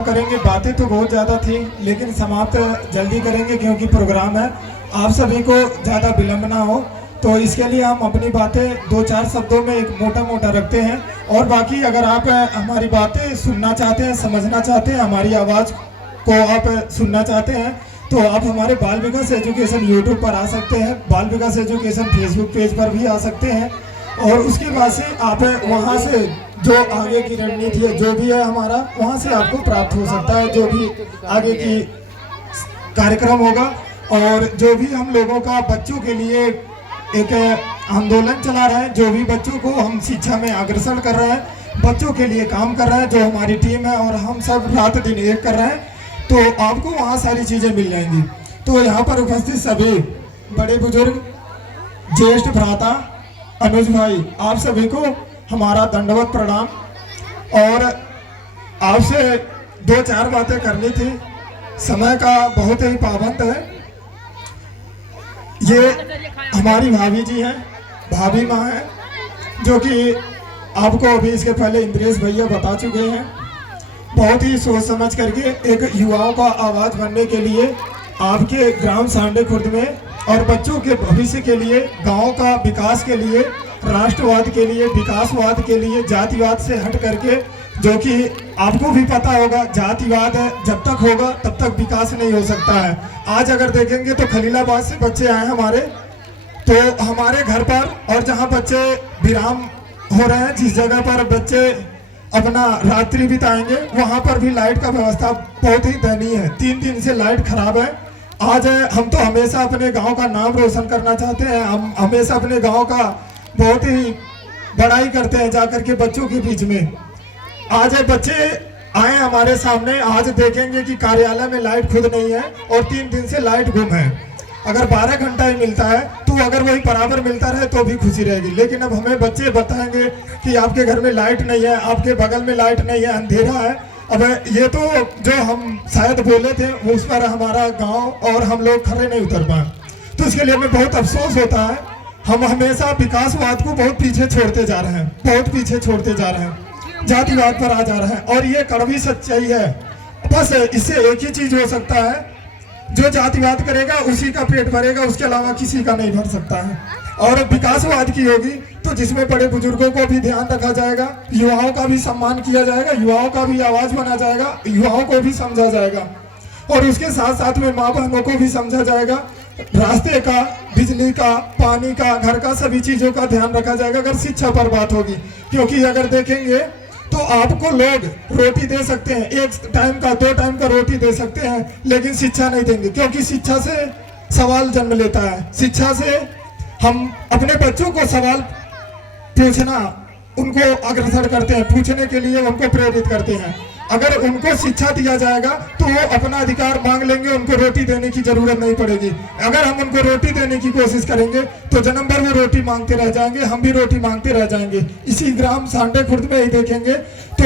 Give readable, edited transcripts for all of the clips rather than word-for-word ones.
करेंगे। बातें तो बहुत ज़्यादा थी लेकिन समाप्त जल्दी करेंगे क्योंकि प्रोग्राम है, आप सभी को ज़्यादा विलम्ब ना हो, तो इसके लिए हम अपनी बातें 2-4 शब्दों में एक मोटा मोटा रखते हैं। और बाकी अगर आप हमारी बातें सुनना चाहते हैं, समझना चाहते हैं, हमारी आवाज़ को आप सुनना चाहते हैं तो आप हमारे बाल विकास एजुकेशन यूट्यूब पर आ सकते हैं, बाल विकास एजुकेशन फेसबुक पेज पर भी आ सकते हैं। और उसके बाद से आप वहाँ से जो आगे की रणनीति है, जो भी है हमारा, वहाँ से आपको प्राप्त हो सकता है जो भी आगे की कार्यक्रम होगा। और जो भी हम लोगों का बच्चों के लिए एक आंदोलन चला रहे हैं, जो भी बच्चों को हम शिक्षा में अग्रसर कर रहे हैं, बच्चों के लिए काम कर रहे हैं, जो हमारी टीम है और हम सब रात दिन एक कर रहे हैं, तो आपको वहाँ सारी चीज़ें मिल जाएंगी। तो यहाँ पर उपस्थित सभी बड़े बुजुर्ग, ज्येष्ठ भ्राता, अनुज भाई, आप सभी को हमारा दंडवत प्रणाम। और आपसे 2-4 बातें करनी थी, समय का बहुत ही पाबंद है। ये हमारी भाभी जी हैं, भाभी माँ हैं, जो कि आपको अभी इसके पहले इंद्रेश भैया बता चुके हैं। बहुत ही सोच समझ करके एक युवाओं का आवाज़ बनने के लिए आपके ग्राम सांडे खुर्द में और बच्चों के भविष्य के लिए, गांव का विकास के लिए, राष्ट्रवाद के लिए, विकासवाद के लिए, जातिवाद से हट करके, जो कि आपको भी पता होगा जातिवाद जब तक होगा तब तक विकास नहीं हो सकता है। आज अगर देखेंगे तो खलीलाबाद से बच्चे आए हमारे, तो हमारे घर पर और जहां बच्चे विराम हो रहे हैं, जिस जगह पर बच्चे अपना रात्रि बिताएंगे, वहां पर भी लाइट का व्यवस्था बहुत ही दयनीय है। 3 दिन से लाइट खराब है। आज हम तो हमेशा अपने गांव का नाम रोशन करना चाहते हैं, हम हमेशा अपने गांव का बहुत ही बड़ाई करते हैं जाकर के बच्चों के बीच में। आज बच्चे आए हमारे सामने, आज देखेंगे कि कार्यालय में लाइट खुद नहीं है और 3 दिन से लाइट गुम है। अगर 12 घंटा ही मिलता है तो अगर वही बराबर मिलता रहे तो भी खुशी रहेगी, लेकिन अब हमें बच्चे बताएंगे कि आपके घर में लाइट नहीं है, आपके बगल में लाइट नहीं है, अंधेरा है। अब ये तो जो हम शायद बोले थे उस पर हमारा गाँव और हम लोग खड़े नहीं उतर पाए, तो इसके लिए हमें बहुत अफसोस होता है। हम हमेशा विकासवाद को बहुत पीछे छोड़ते जा रहे हैं, बहुत पीछे छोड़ते जा रहे हैं, जातिवाद पर आ जा रहे हैं, और ये कड़वी सच्चाई है। बस इससे एक ही चीज हो सकता है, जो जातिवाद करेगा उसी का पेट भरेगा, उसके अलावा किसी का नहीं भर सकता है। और विकासवाद की होगी तो जिसमें बड़े बुजुर्गों को भी ध्यान रखा जाएगा, युवाओं का भी सम्मान किया जाएगा, युवाओं का भी आवाज बना जाएगा, युवाओं को भी समझा जाएगा, और उसके साथ साथ में माँ बहनों को भी समझा जाएगा। रास्ते का, बिजली का, पानी का, घर का, सभी चीजों का ध्यान रखा जाएगा अगर शिक्षा पर बात होगी। क्योंकि अगर देखेंगे तो आपको लोग रोटी दे सकते हैं, 1 टाइम का 2 टाइम का रोटी दे सकते हैं, लेकिन शिक्षा नहीं देंगे, क्योंकि शिक्षा से सवाल जन्म लेता है। शिक्षा से हम अपने बच्चों को सवाल पूछना, उनको अग्रसर करते हैं, पूछने के लिए उनको प्रेरित करते हैं। अगर उनको शिक्षा दिया जाएगा तो वो अपना अधिकार मांग लेंगे, उनको रोटी देने की जरूरत नहीं पड़ेगी। अगर हम उनको रोटी देने की कोशिश करेंगे तो जन्म भर वो रोटी मांगते रह जाएंगे, हम भी रोटी मांगते रह जाएंगे। इसी ग्राम सांडे खुर्द में ही देखेंगे तो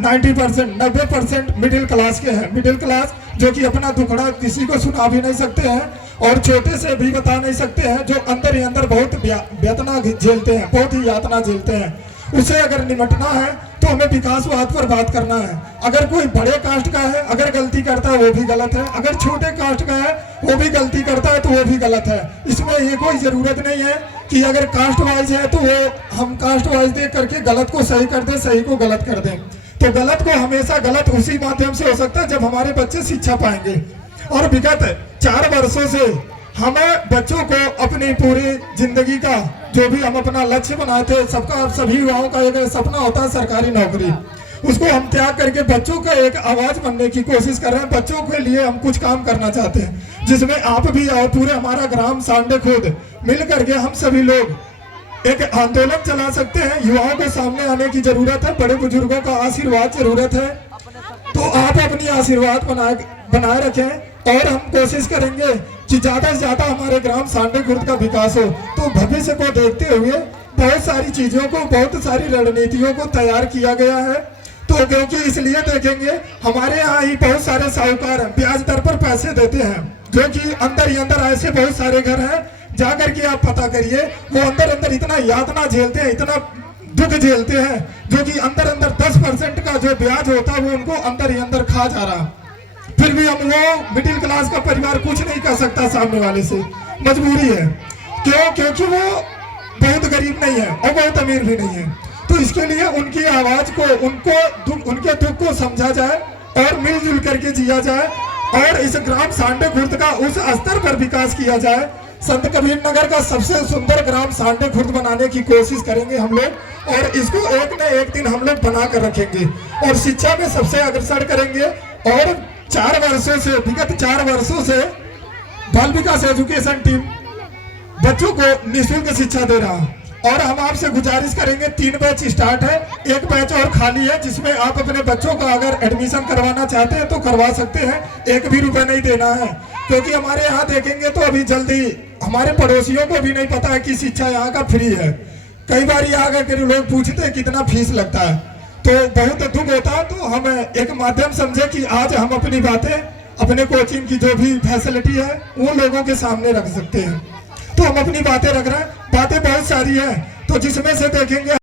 90% मिडिल क्लास के हैं, मिडिल क्लास जो कि अपना दुखड़ा किसी को सुना भी नहीं सकते हैं और छोटे से भी बता नहीं सकते हैं, जो अंदर ही अंदर बहुत यातना झेलते हैं, बहुत ही यातना झेलते हैं। उसे अगर निपटना है तो हमें विकासवाद पर बात करना है। अगर कोई बड़े कास्ट का है, अगर गलती करता है वो भी गलत है, अगर छोटे कास्ट का है वो भी गलती करता है तो वो भी गलत है। इसमें ये कोई जरूरत नहीं है कि अगर कास्ट वाइज है तो वो हम कास्ट वाइज देख करके गलत को सही कर दें, सही को गलत कर दें। तो गलत को हमेशा गलत उसी माध्यम से हो सकता है जब हमारे बच्चे शिक्षा पाएंगे। और विगत 4 वर्षों से हमें बच्चों को अपनी पूरी जिंदगी का जो भी हम अपना लक्ष्य बनाए थे, सबका सभी युवाओं का एक सपना होता है सरकारी नौकरी, उसको हम त्याग करके बच्चों का एक आवाज बनने की कोशिश कर रहे हैं। बच्चों के लिए हम कुछ काम करना चाहते हैं, जिसमें आप भी और पूरे हमारा ग्राम सांडे खुर्द मिल करके हम सभी लोग एक आंदोलन चला सकते हैं। युवाओं को सामने आने की जरूरत है, बड़े बुजुर्गों का आशीर्वाद जरूरत है, तो आप अपनी आशीर्वाद बनाए रखें और हम कोशिश करेंगे कि ज्यादा से ज्यादा हमारे ग्राम सांडे खुर्द का विकास हो। तो भविष्य को देखते हुए बहुत सारी चीजों को, बहुत सारी रणनीतियों को तैयार किया गया है। तो क्योंकि इसलिए देखेंगे हमारे यहाँ ही बहुत सारे साहूकार हैं, ब्याज दर पर पैसे देते हैं, जो कि अंदर ही अंदर ऐसे बहुत सारे घर हैं, जाकर के आप पता करिए, वो अंदर अंदर इतना यातना झेलते हैं, इतना दुख झेलते हैं, जो कि अंदर अंदर 10% का जो ब्याज होता है वो उनको अंदर ही अंदर खा जा रहा। फिर भी हम वो मिडिल क्लास का परिवार कुछ नहीं कर सकता सामने वाले से, मजबूरी है। क्यों? क्योंकि वो बहुत गरीब नहीं है और बहुत अमीर भी नहीं है। तो इसके लिए उनकी आवाज को, उनके दुख को समझा जाए और मिलजुल करके जिया जाए और इस ग्राम सांडे खुर्द का उस स्तर पर विकास किया जाए। संत कबीर नगर का सबसे सुंदर ग्राम सांडे खुर्द बनाने की कोशिश करेंगे हम लोग और इसको एक न एक दिन हम लोग बना कर रखेंगे और शिक्षा में सबसे अग्रसर करेंगे। और 4 वर्षों से, विगत 4 वर्षों से बाल विकास एजुकेशन टीम बच्चों को निःशुल्क शिक्षा दे रहा है। और हम आपसे गुजारिश करेंगे, 3 बैच स्टार्ट है, 1 बैच और खाली है, जिसमें आप अपने बच्चों का अगर एडमिशन करवाना चाहते हैं तो करवा सकते हैं। 1 भी रुपए नहीं देना है, क्योंकि हमारे यहाँ देखेंगे तो अभी जल्दी हमारे पड़ोसियों को भी नहीं पता है कि शिक्षा यहाँ का फ्री है। कई बार यहाँ आकर लोग पूछते हैं कितना फीस लगता है, तो बहुत दुख होता है। तो हम एक माध्यम समझे कि आज हम अपनी बातें, अपने कोचिंग की जो भी फैसिलिटी है वो लोगों के सामने रख सकते हैं। तो हम अपनी बातें रख रहे हैं, बातें बहुत सारी है, तो जिसमें से देखेंगे